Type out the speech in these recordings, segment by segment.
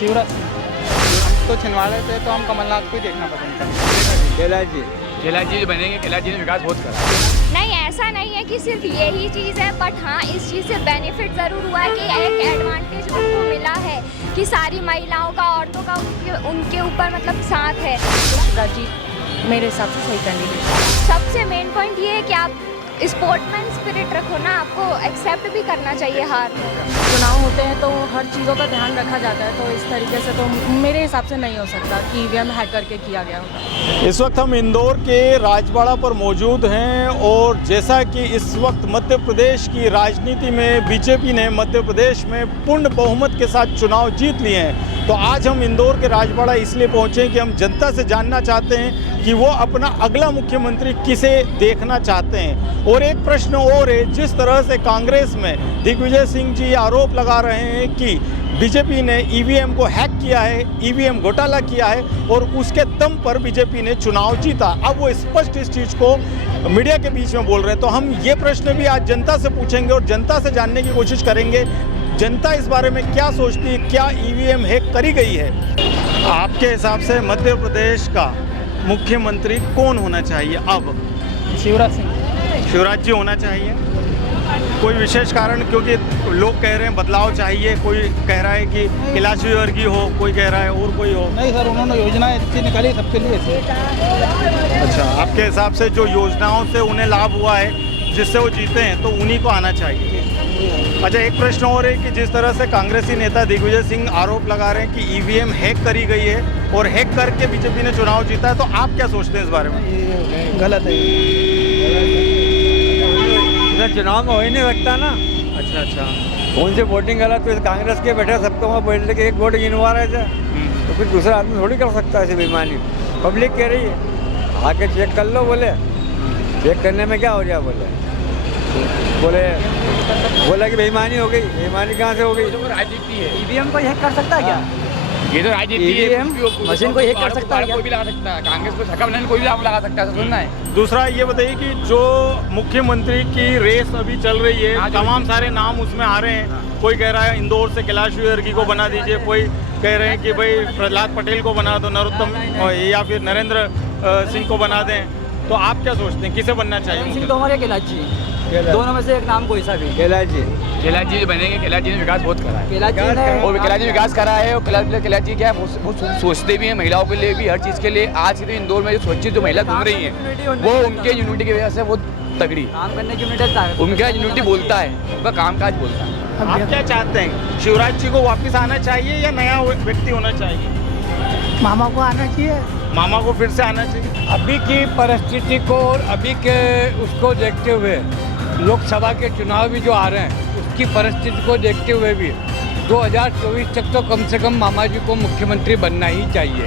शिवराज सिंह। हम तो छिंदवाड़े से, तो हम कमलनाथ को ही देखना पसंद करेंगे। कैलाश जी बनेंगे। कैलाश जी ने विकास बहुत करा। नहीं, ऐसा नहीं है कि सिर्फ यही चीज़ है, बट हाँ इस चीज़ से बेनिफिट ज़रूर हुआ है कि एक एडवांटेज उनको मिला है कि सारी महिलाओं का, औरतों का उनके ऊपर मतलब साथ है। शिवराज जी मेरे हिसाब से सही कैंडिडेट। सबसे मेन पॉइंट ये है कि आप स्पोर्ट्समैन स्पिरिट रखो ना, आपको एक्सेप्ट भी करना चाहिए हार। चुनाव होते हैं तो हर चीज़ों का ध्यान रखा जाता है, तो इस तरीके से तो मेरे हिसाब से नहीं हो सकता कि ईवीएम हैक करके किया गया होगा। इस वक्त हम इंदौर के राजबाड़ा पर मौजूद हैं और जैसा कि इस वक्त मध्य प्रदेश की राजनीति में बीजेपी ने मध्य प्रदेश में पूर्ण बहुमत के साथ चुनाव जीत लिए हैं, तो आज हम इंदौर के राजबाड़ा इसलिए पहुंचे कि हम जनता से जानना चाहते हैं कि वो अपना अगला मुख्यमंत्री किसे देखना चाहते हैं। और एक प्रश्न और है, जिस तरह से कांग्रेस में दिग्विजय सिंह जी आरोप लगा रहे हैं कि बीजेपी ने ईवीएम को हैक किया है, ईवीएम घोटाला किया है और उसके दम पर बीजेपी ने चुनाव जीता। अब वो स्पष्ट इस चीज़ को मीडिया के बीच में बोल रहे हैं, तो हम ये प्रश्न भी आज जनता से पूछेंगे और जनता से जानने की कोशिश करेंगे जनता इस बारे में क्या सोचती है, क्या ईवीएम हैक करी गई है। आपके हिसाब से मध्य प्रदेश का मुख्यमंत्री कौन होना चाहिए अब? शिवराज सिंह। शिवराज जी होना चाहिए। कोई विशेष कारण? क्योंकि लोग कह रहे हैं बदलाव चाहिए, कोई कह रहा है कि कैलाश विजयवर्गीय हो, कोई कह रहा है और कोई हो। नहीं सर, उन्होंने योजनाएं अच्छी निकाली सबके लिए। अच्छा, आपके हिसाब से जो योजनाओं से उन्हें लाभ हुआ है, जिससे वो जीते हैं, तो उन्हीं को आना चाहिए। अच्छा, एक प्रश्न और है कि जिस तरह से कांग्रेसी नेता दिग्विजय सिंह आरोप लगा रहे हैं कि ईवीएम हैक करी गई है और हैक करके बीजेपी ने चुनाव जीता है, तो आप क्या सोचते हैं इस बारे में? ये गलत है। चुनाव में हो ही नहीं सकता ना। अच्छा। उनसे वोटिंग करा तो कांग्रेस के बैठे सबको वहाँ बैठ के एक वोट गिनवा रहे थे, तो फिर दूसरा आदमी थोड़ी कर सकता है ऐसी बेईमानी। पब्लिक कह रही है आके चेक कर लो, बोले चेक करने में क्या हो गया, बोला कि बेईमानी हो गई। बेईमानी कहाँ से हो गई? राजनीति है। ईवीएम को हैक कर सकता है क्या? ये तो राजनीति है। EVM मशीन को हैक कर सकता है क्या? कोई भी लगा सकता है। कांग्रेस को छक्का बनाने कोई भी लगा सकता है, सुनना है। दूसरा ये बताइए कि जो मुख्यमंत्री की रेस अभी चल रही है, तमाम सारे नाम उसमें आ रहे हैं। कोई कह रहा है इंदौर से कैलाश विजयवर्गीय को बना दीजिए, कोई कह रहे हैं कि भाई प्रहलाद पटेल को बना दो, नरोत्तम या फिर नरेंद्र सिंह को बना दें। तो आप क्या सोचते हैं, किसे बनना चाहिए? सिंह तोमर या कैलाश जी, दोनों में से एक नाम कोई सा भी। कैलाश जी बनेंगे। कैलाश जी ने विकास बहुत करा है। कैलाश जी ने और कैलाश जी विकास करा है। और कैलाश जी क्या है, वो सोचते भी हैं महिलाओं के लिए भी, हर चीज़ के लिए। आज के इंदौर में जो स्वच्छ जो महिला घूम रही हैं, वो उनके यूनिटी की वजह से वो तगड़ी काम करने की यूनिटी, उनका यूनिटी बोलता है, उनका कामकाज बोलता है। आप क्या चाहते हैं, शिवराज जी को वापस आना चाहिए या नया व्यक्ति होना चाहिए? मामा को आना चाहिए। मामा को फिर से आना चाहिए। अभी की परिस्थिति को और अभी के उसको देखते हुए, लोकसभा के चुनाव भी जो आ रहे हैं उसकी परिस्थिति को देखते हुए भी 2024 तक तो कम से कम मामा जी को मुख्यमंत्री बनना ही चाहिए।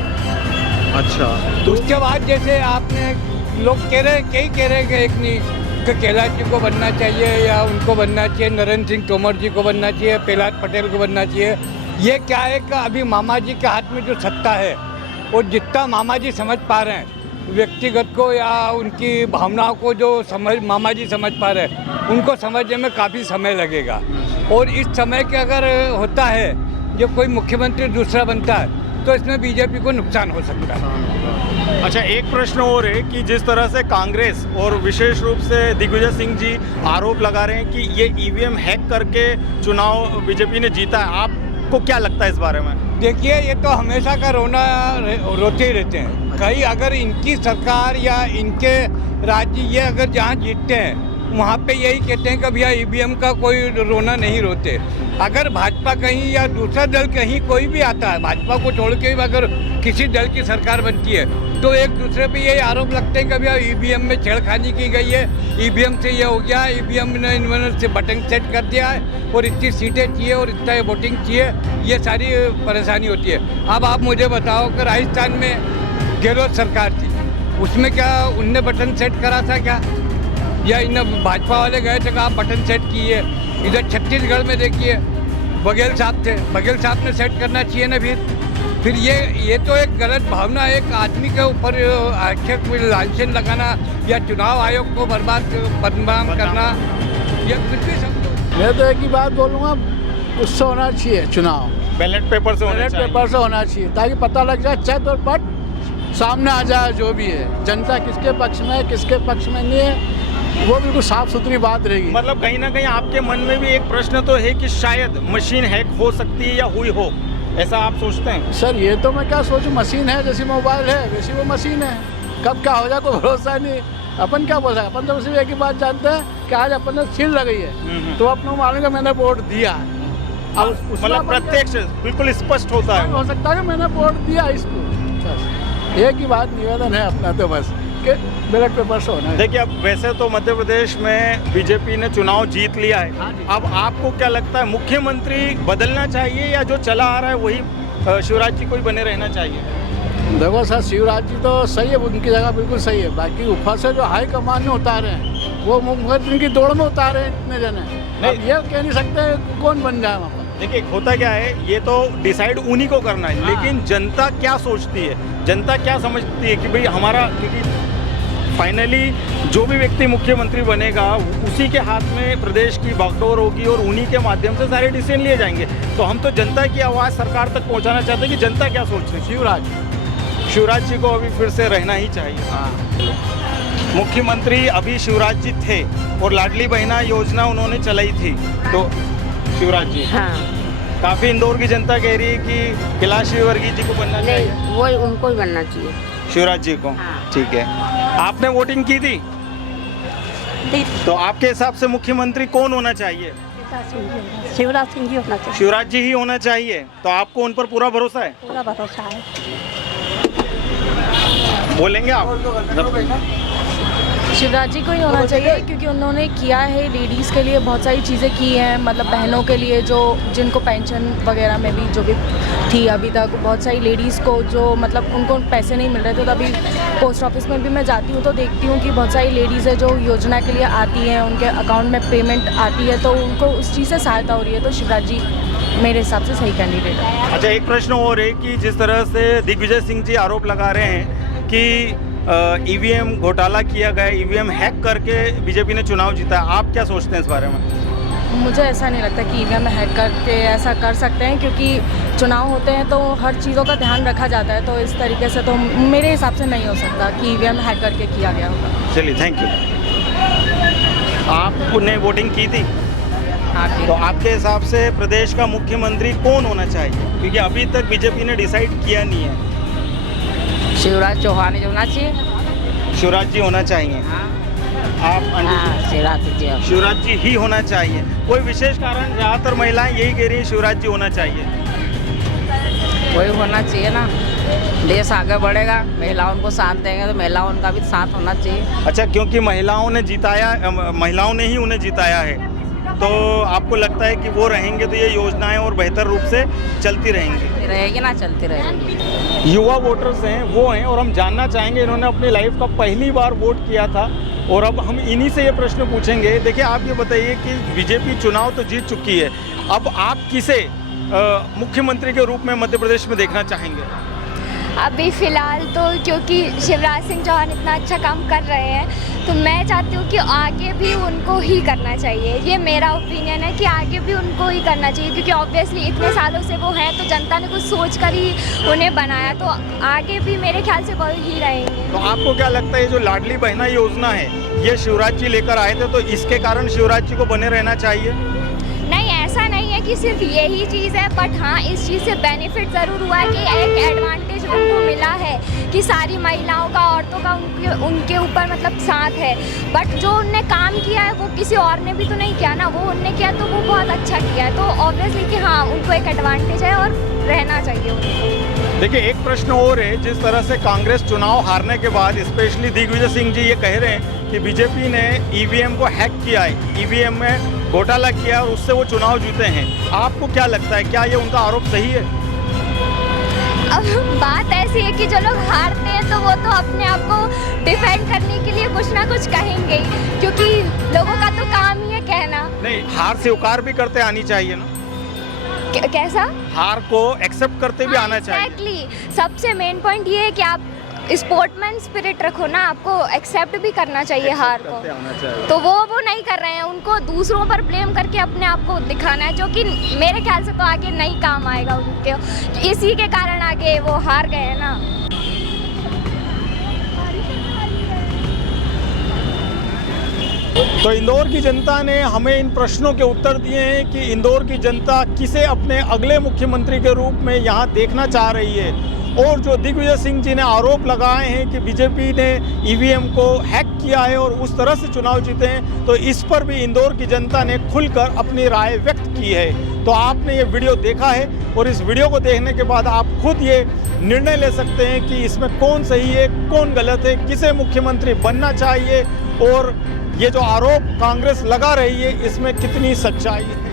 अच्छा, तो उसके बाद जैसे आपने लोग कह रहे हैं कि एक नहीं कि कैलाश जी को बनना चाहिए या उनको बनना चाहिए, नरेंद्र सिंह तोमर जी को बनना चाहिए, प्रहलाद पटेल को बनना चाहिए। ये क्या है कि अभी मामा जी के हाथ में जो सत्ता है, और जितना मामा जी समझ पा रहे हैं व्यक्तिगत को या उनकी भावनाओं को, जो मामा जी समझ पा रहे हैं, उनको समझने में काफ़ी समय लगेगा। और इस समय के अगर होता है जब कोई मुख्यमंत्री दूसरा बनता है, तो इसमें बीजेपी को नुकसान हो सकता है। अच्छा, एक प्रश्न और है कि जिस तरह से कांग्रेस और विशेष रूप से दिग्विजय सिंह जी आरोप लगा रहे हैं कि ये ईवीएम हैक करके चुनाव बीजेपी ने जीता है, आपको क्या लगता है इस बारे में? देखिए, ये तो हमेशा का रोते ही रहते हैं। कहीं अगर इनकी सरकार या इनके राज्य ये अगर जहाँ जीतते हैं वहाँ पे यही कहते हैं कि भैया ईवीएम का कोई रोना नहीं रोते। अगर भाजपा कहीं या दूसरा दल कहीं कोई भी आता है, भाजपा को छोड़ के अगर किसी दल की सरकार बनती है, तो एक दूसरे पे यही आरोप लगते हैं कि भैया ईवीएम में छेड़खानी की गई है, ईवीएम से ये हो गया, ईवीएम ने इन्होंने से बटन सेट कर दिया है और इतनी सीटें चाहिए और इतना वोटिंग चाहिए, ये सारी परेशानी होती है। अब आप मुझे बताओ कि राजस्थान में गहलोत सरकार थी, उसमें क्या उनने बटन सेट करा था क्या, या इन भाजपा वाले गए थे कि आप बटन सेट किए? इधर छत्तीसगढ़ में देखिए बघेल साहब थे, बघेल साहब ने सेट करना चाहिए ना। फिर ये तो एक गलत भावना, एक आदमी के ऊपर आक्षेप लांछन लगाना या चुनाव आयोग को बदनाम करना, या कुछ भी समझो। मैं तो एक ही बात बोलूँगा, उससे होना चाहिए चुनाव। बैलेट पेपर से होना बैलेट चाहिए। पेपर से होना चाहिए ताकि पता लग जाए छत और पट सामने आ जाए जो भी है, जनता किसके पक्ष में है किसके पक्ष में नहीं है, वो बिल्कुल साफ सुथरी बात रहेगी। मतलब कहीं ना कहीं आपके मन में भी एक प्रश्न तो है कि शायद मशीन हैक हो सकती है या हुई हो, ऐसा आप सोचते हैं? सर ये तो मैं क्या सोचूं, मशीन है जैसी मोबाइल है वैसी वो मशीन है, कब क्या हो जाए कोई भरोसा नहीं। अपन क्या बोल रहे हैं, अपन तो सिर्फ एक ही बात जानते हैं कि आज अपन ने सील लगाई है तो अपने को मालूम है मैंने वोट दिया। अब मतलब प्रत्यक्ष बिल्कुल स्पष्ट होता है। हो सकता है कि मैंने वोट दिया इसको, बस एक ही बात निवेदन है अपना तो बस कि बैलेट पेपर से होना है। देखिए अब वैसे तो मध्य प्रदेश में बीजेपी ने चुनाव जीत लिया है, अब आपको क्या लगता है मुख्यमंत्री बदलना चाहिए या जो चला आ रहा है वही शिवराज जी को ही बने रहना चाहिए? देखो सर, शिवराज जी तो सही है, उनकी जगह बिल्कुल सही है, बाकी ऊपर से जो हाई कमान में उतारे हैं वो मुख्यमंत्री उनकी दौड़ में उतारे हैं इतने जने। अब ये कह नहीं सकते कौन बन जाए वहाँ पर। देखिए होता क्या है, ये तो डिसाइड उन्हीं को करना है, लेकिन जनता क्या सोचती है, जनता क्या समझती है कि भाई हमारा, क्योंकि फाइनली जो भी व्यक्ति मुख्यमंत्री बनेगा उसी के हाथ में प्रदेश की बागडोर होगी और उन्हीं के माध्यम से सारे डिसीजन लिए जाएंगे। तो हम तो जनता की आवाज़ सरकार तक पहुंचाना चाहते हैं कि जनता क्या सोच रही है। शिवराज जी को अभी फिर से रहना ही चाहिए। मुख्यमंत्री अभी शिवराज जी थे और लाडली बहना योजना उन्होंने चलाई थी, तो शिवराज जी काफ़ी इंदौर की जनता कह रही है कि कैलाश विजयवर्गीय जी को बनना चाहिए। नहीं, वो उनको ही बनना चाहिए, शिवराज जी को। ठीक है, आपने वोटिंग की थी तो आपके हिसाब से मुख्यमंत्री कौन होना चाहिए? शिवराज सिंह जी होना चाहिए। शिवराज जी ही होना चाहिए, तो आपको उन पर पूरा भरोसा है? पूरा भरोसा है। बोलेंगे आप? शिवराज जी को ही होना चाहिए क्योंकि उन्होंने किया है लेडीज़ के लिए बहुत सारी चीज़ें की हैं, मतलब बहनों के लिए जो जिनको पेंशन वगैरह में भी जो भी थी अभी तक बहुत सारी लेडीज़ को जो मतलब उनको पैसे नहीं मिल रहे थे, तो अभी पोस्ट ऑफिस में भी मैं जाती हूँ तो देखती हूँ कि बहुत सारी लेडीज़ है जो योजना के लिए आती हैं, उनके अकाउंट में पेमेंट आती है तो उनको उस चीज़ से सहायता हो रही है, तो शिवराज जी मेरे हिसाब से सही कैंडिडेट है। अच्छा, एक प्रश्न और है कि जिस तरह से दिग्विजय सिंह जी आरोप लगा रहे हैं कि ईवीएम घोटाला किया गया, ईवीएम हैक करके बीजेपी ने चुनाव जीता है, आप क्या सोचते हैं इस बारे में? मुझे ऐसा नहीं लगता कि ईवीएम हैक करके ऐसा कर सकते हैं, क्योंकि चुनाव होते हैं तो हर चीज़ों का ध्यान रखा जाता है, तो इस तरीके से तो मेरे हिसाब से नहीं हो सकता कि ईवीएम हैक करके किया गया होगा। चलिए, थैंक यू। आपने वोटिंग की थी तो आपके हिसाब से प्रदेश का मुख्यमंत्री कौन होना चाहिए, क्योंकि अभी तक बीजेपी ने डिसाइड किया नहीं है? शिवराज चौहान जी होना चाहिए। शिवराज जी होना चाहिए। आप शिवराज जी ही होना चाहिए। कोई विशेष कारण? ज़्यादातर महिलाएं यही कह रही हैं शिवराज जी होना चाहिए। वही होना चाहिए ना, देश आगे बढ़ेगा, महिलाओं को साथ देंगे तो महिलाओं का भी साथ होना चाहिए। अच्छा, क्योंकि महिलाओं ने ही उन्हें जिताया है, तो आपको लगता है कि वो रहेंगे तो ये योजनाएं और बेहतर रूप से चलती रहेंगी ना, चलती रहेगी। युवा वोटर्स हैं वो हैं और हम जानना चाहेंगे, इन्होंने अपनी लाइफ का पहली बार वोट किया था और अब हम इन्हीं से ये प्रश्न पूछेंगे। देखिए, आप ये बताइए कि बीजेपी चुनाव तो जीत चुकी है, अब आप किसे मुख्यमंत्री के रूप में मध्य प्रदेश में देखना चाहेंगे? अभी फ़िलहाल तो क्योंकि शिवराज सिंह चौहान इतना अच्छा काम कर रहे हैं तो मैं चाहती हूँ कि आगे भी उनको ही करना चाहिए। ये मेरा ओपिनियन है कि आगे भी उनको ही करना चाहिए, क्योंकि ऑब्वियसली इतने सालों से वो हैं तो जनता ने कुछ सोच कर ही उन्हें बनाया, तो आगे भी मेरे ख्याल से वो ही रहेंगे। तो आपको क्या लगता है, ये जो लाडली बहना योजना है ये शिवराज जी लेकर आए थे, तो इसके कारण शिवराज जी को बने रहना चाहिए? नहीं, ऐसा नहीं है कि सिर्फ यही चीज़ है, बट हाँ इस चीज़ से बेनिफिट ज़रूर हुआ है कि एक एडवांटेज उनको मिला है कि सारी महिलाओं का, औरतों का उनके ऊपर मतलब साथ है। बट जो उनने काम किया है वो किसी और ने भी तो नहीं किया ना, वो उनने किया तो वो बहुत अच्छा किया है, तो ऑब्वियसली कि हाँ उनको एक एडवांटेज है और रहना चाहिए उनको। देखिए, एक प्रश्न और है, जिस तरह से कांग्रेस चुनाव हारने के बाद स्पेशली दिग्विजय सिंह जी ये कह रहे हैं कि बीजेपी ने ईवीएम को हैक किया है, ईवीएम में घोटाला किया और उससे वो चुनाव जीते हैं, आपको क्या लगता है, क्या ये उनका आरोप सही है? अब बात ऐसी है कि जो लोग हारते हैं तो वो तो अपने आप को डिफेंड करने के लिए कुछ ना कुछ कहेंगे, क्योंकि लोगों का तो काम ही है कहना। नहीं, हार स्वीकार भी करते आनी चाहिए ना। कैसा? हार को एक्सेप्ट करते भी आना चाहिए। एग्जैक्टली, सबसे मेन पॉइंट ये है कि आप स्पोर्टमैन स्पिरिट रखो ना, आपको एक्सेप्ट भी करना चाहिए हार को। तो वो नहीं कर रहे हैं, उनको दूसरों पर ब्लेम करके अपने आप को दिखाना है, जो कि मेरे ख्याल से तो आगे नहीं काम आएगा उनके, इसी के कारण आगे वो हार गए हैं ना। तो इंदौर की जनता ने हमें इन प्रश्नों के उत्तर दिए हैं कि इंदौर की जनता किसे अपने अगले मुख्यमंत्री के रूप में यहाँ देखना चाह रही है। और जो दिग्विजय सिंह जी ने आरोप लगाए हैं कि बीजेपी ने ईवीएम को हैक किया है और उस तरह से चुनाव जीते हैं, तो इस पर भी इंदौर की जनता ने खुलकर अपनी राय व्यक्त की है। तो आपने ये वीडियो देखा है और इस वीडियो को देखने के बाद आप खुद ये निर्णय ले सकते हैं कि इसमें कौन सही है, कौन गलत है, किसे मुख्यमंत्री बनना चाहिए और ये जो आरोप कांग्रेस लगा रही है इसमें कितनी सच्चाई है।